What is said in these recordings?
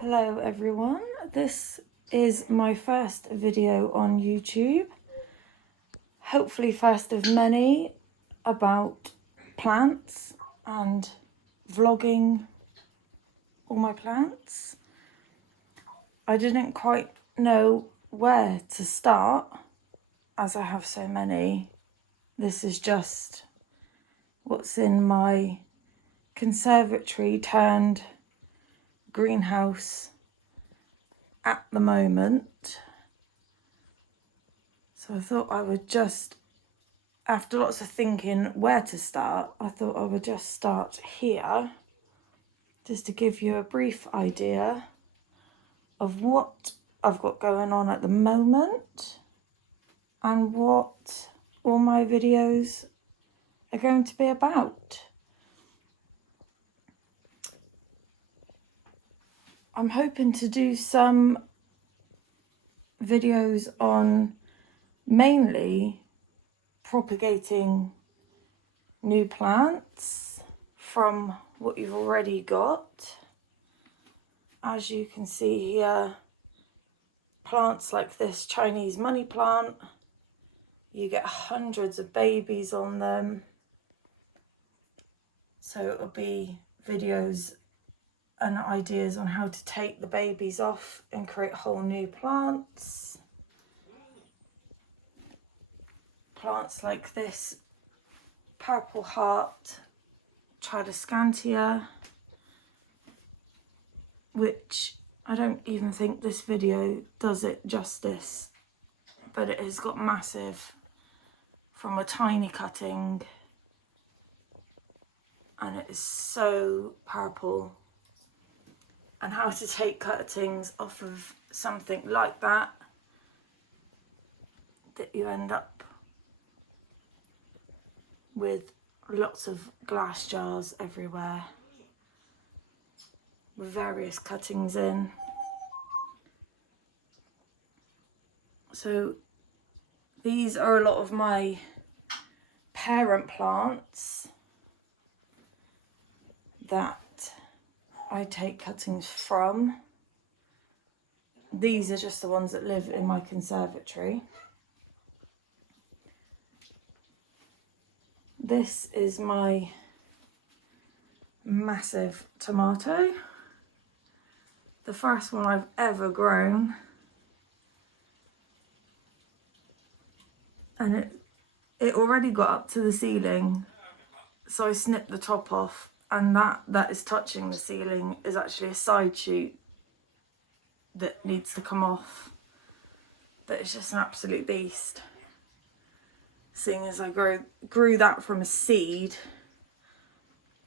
Hello everyone, this is my first video on YouTube, hopefully first of many about plants and vlogging all my plants. I didn't quite know where to start as I have so many. This is just what's in my conservatory turned greenhouse at the moment. So I thought I would just, after lots of thinking where to start, I thought I would just start here, just to give you a brief idea of what I've got going on at the moment and what all my videos are going to be about. I'm hoping to do some videos on mainly propagating new plants from what you've already got. As you can see here, plants like this Chinese money plant, you get hundreds of babies on them. So it'll be videos and ideas on how to take the babies off and create whole new plants. Plants like this Purple Heart Tradescantia, which I don't even think this video does it justice, but it has got massive from a tiny cutting, and it is so purple. And how to take cuttings off of something like that you end up with lots of glass jars everywhere with various cuttings in. So these are a lot of my parent plants that I take cuttings from. These are just the ones that live in my conservatory. This is my massive tomato, the first one I've ever grown, and it already got up to the ceiling, so I snipped the top off, and that is touching the ceiling is actually a side shoot that needs to come off, but it's just an absolute beast, seeing as I grew that from a seed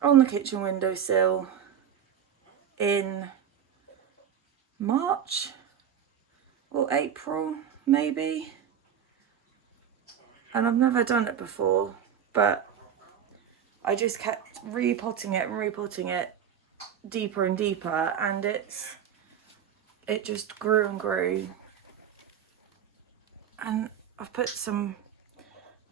on the kitchen windowsill in March or April maybe, and I've never done it before, but I just kept repotting it deeper and deeper, and it just grew and grew. And I've put some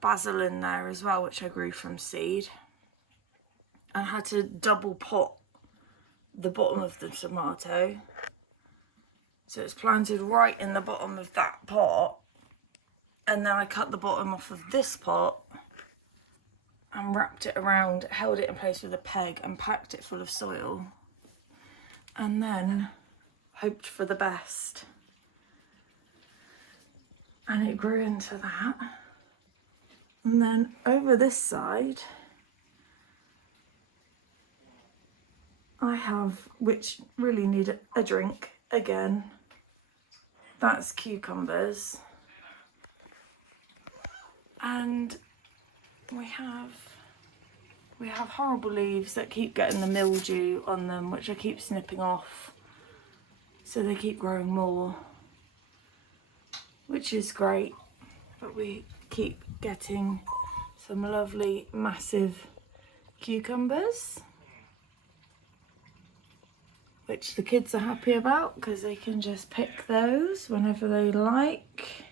basil in there as well, which I grew from seed. I had to double pot the bottom of the tomato, so it's planted right in the bottom of that pot, and then I cut the bottom off of this pot and wrapped it around, held it in place with a peg and packed it full of soil, and then hoped for the best, and it grew into that. And then over this side I have, which really need a drink again, that's cucumbers, and we have horrible leaves that keep getting the mildew on them, which I keep snipping off, so they keep growing more, which is great, but we keep getting some lovely massive cucumbers, which the kids are happy about because they can just pick those whenever they like.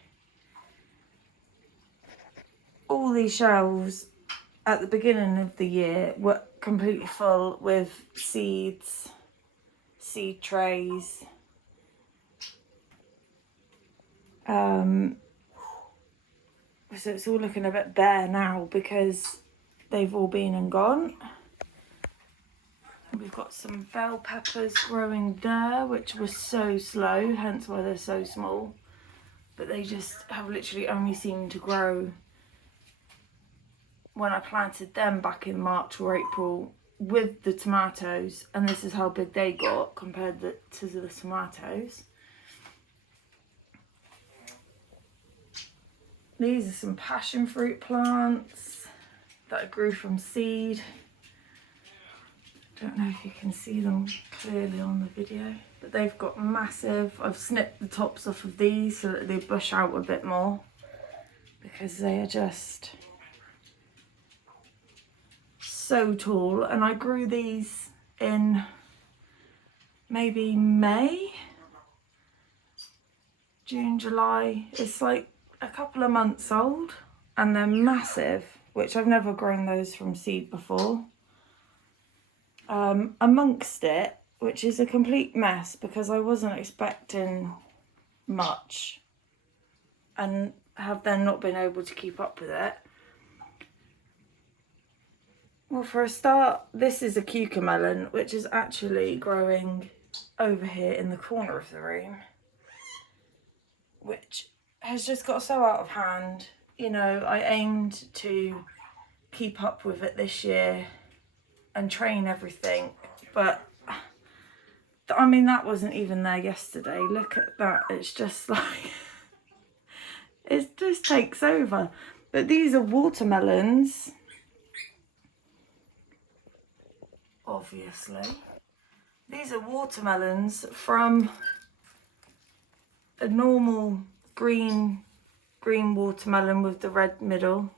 All these shelves at the beginning of the year were completely full with seed seed trays. So it's all looking a bit bare now because they've all been and gone. And we've got some bell peppers growing there, which was so slow, hence why they're so small. But they just have literally only seemed to grow when I planted them back in March or April with the tomatoes, and this is how big they got compared to the tomatoes. These are some passion fruit plants that I grew from seed. I don't know if you can see them clearly on the video, but they've got massive. I've snipped the tops off of these so that they bush out a bit more because they are just so tall. And I grew these in maybe May, June, July. It's like a couple of months old and they're massive, which I've never grown those from seed before. Amongst it, which is a complete mess because I wasn't expecting much and have then not been able to keep up with it. Well, for a start, this is a cucamelon, which is actually growing over here in the corner of the room, which has just got so out of hand. You know, I aimed to keep up with it this year and train everything, but I mean, that wasn't even there yesterday. Look at that. It's just like, it just takes over. But these are watermelons, obviously. These are watermelons from a normal green watermelon with the red middle,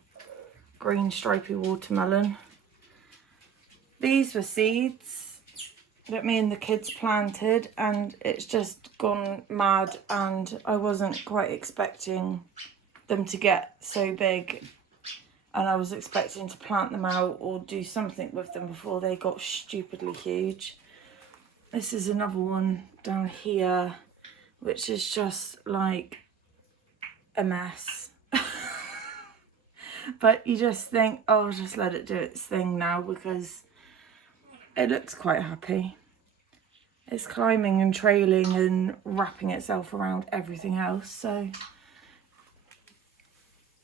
green stripy watermelon. These were seeds that me and the kids planted, and it's just gone mad, and I wasn't quite expecting them to get so big, and I was expecting to plant them out or do something with them before they got stupidly huge. This is another one down here, which is just like a mess. But you just think, oh, I'll just let it do its thing now because it looks quite happy. It's climbing and trailing and wrapping itself around everything else. So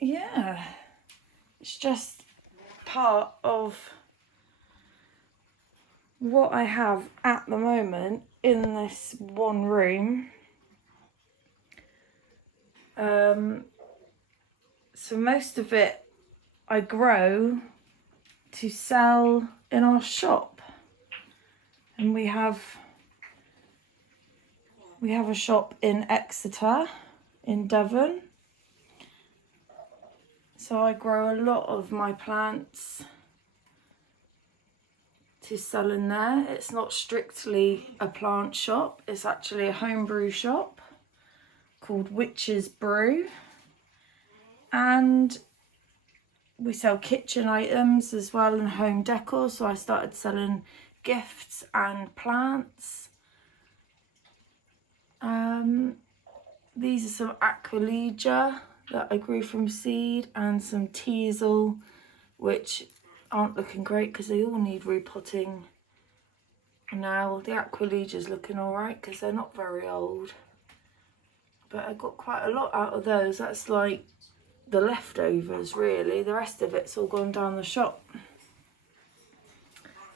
yeah, it's just part of what I have at the moment in this one room. So most of it I grow to sell in our shop, and we have a shop in Exeter in Devon, so I grow a lot of my plants to sell in there. It's not strictly a plant shop, it's actually a homebrew shop called Witch's Brew, and we sell kitchen items as well and home decor. So I started selling gifts and plants. These are some Aquilegia that I grew from seed, and some teasel, which aren't looking great because they all need repotting now. The Aquilegia's looking alright because they're not very old, but I got quite a lot out of those. That's like the leftovers really. The rest of it's all gone down the shop.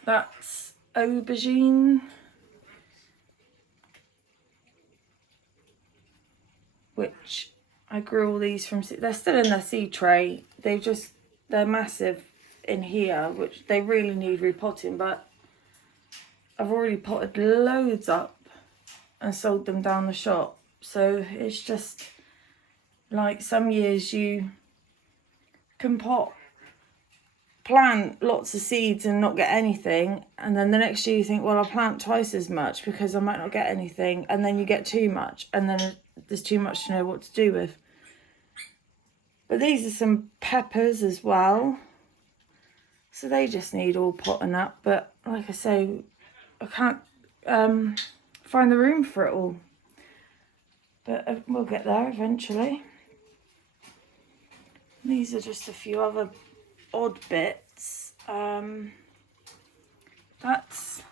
That's aubergine, which I grew all these from seed. They're still in their seed tray. They're massive in here, which they really need repotting, but I've already potted loads up and sold them down the shop. So it's just like, some years you can plant lots of seeds and not get anything, and then the next year you think, well, I'll plant twice as much because I might not get anything, and then you get too much, and then there's too much to know what to do with. But these are some peppers as well, so they just need all potting up. But like I say, I can't find the room for it all. But we'll get there eventually. These are just a few other odd bits. That's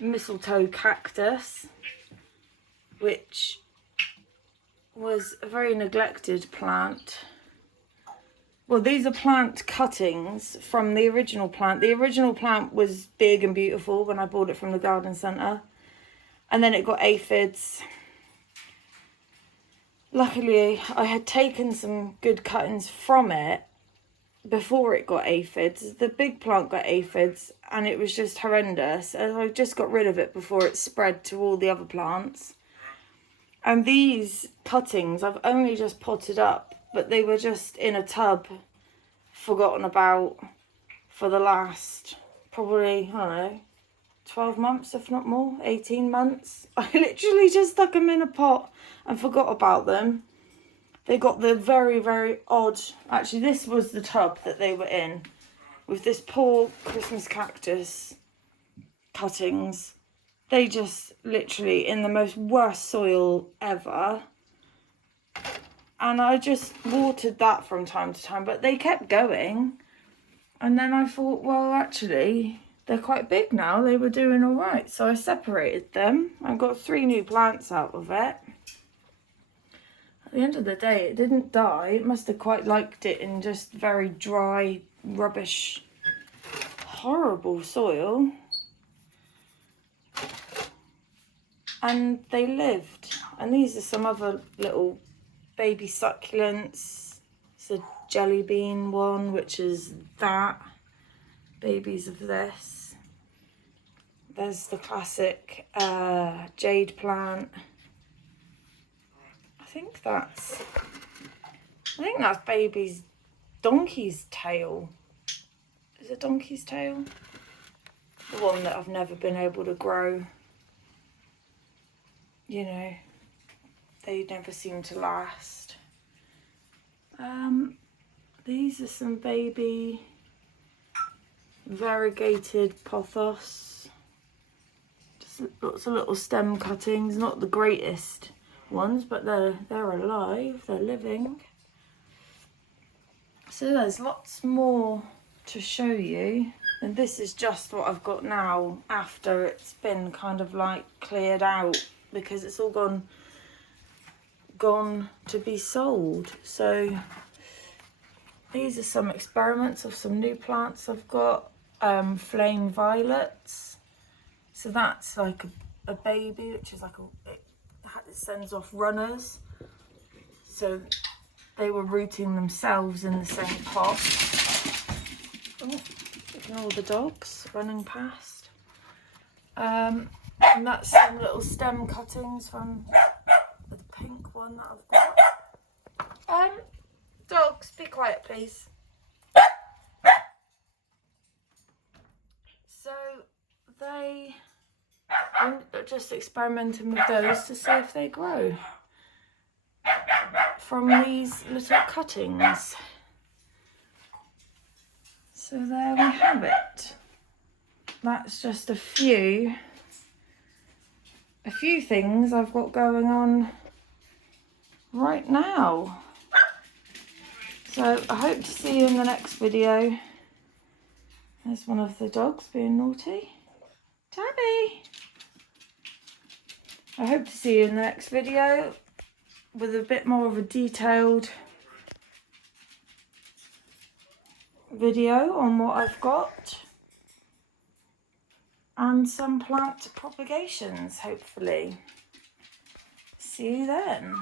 mistletoe cactus, which was a very neglected plant. Well, these are plant cuttings from the original plant. The original plant was big and beautiful when I bought it from the garden centre. And then it got aphids. Luckily, I had taken some good cuttings from it before it got aphids. The big plant got aphids and it was just horrendous. And I just got rid of it before it spread to all the other plants. And these cuttings I've only just potted up, but they were just in a tub, forgotten about for the last probably, I don't know, 12 months, if not more, 18 months. I literally just stuck them in a pot and forgot about them. They got the very, very odd, actually this was the tub that they were in, with this poor Christmas cactus cuttings. They just literally in the most worst soil ever. And I just watered that from time to time, but they kept going. And then I thought, well, actually, they're quite big now. They were doing all right. So I separated them. I got 3 new plants out of it. At the end of the day, it didn't die. It must have quite liked it in just very dry, rubbish, horrible soil. And they lived. And these are some other little baby succulents. It's a jelly bean one, which is that. Babies of this. There's the classic jade plant. I think that's baby's donkey's tail. Is it donkey's tail? The one that I've never been able to grow. You know, they never seem to last. These are some baby variegated pothos. Just lots of little stem cuttings, not the greatest ones, but they're alive, they're living. So there's lots more to show you, and this is just what I've got now after it's been kind of like cleared out, because it's all gone to be sold. So these are some experiments of some new plants I've got. Flame violets, so that's like a baby, which is like it sends off runners, so they were rooting themselves in the same pot. Oh, ignore the dogs running past. And that's some little stem cuttings from the pink one that I've got. Dogs, be quiet please. So I'm just experimenting with those to see if they grow from these little cuttings. So there we have it. That's just a few things I've got going on right now. So I hope to see you in the next video. There's one of the dogs being naughty. Tabby! I hope to see you in the next video with a bit more of a detailed video on what I've got. And some plant propagations, hopefully. See you then.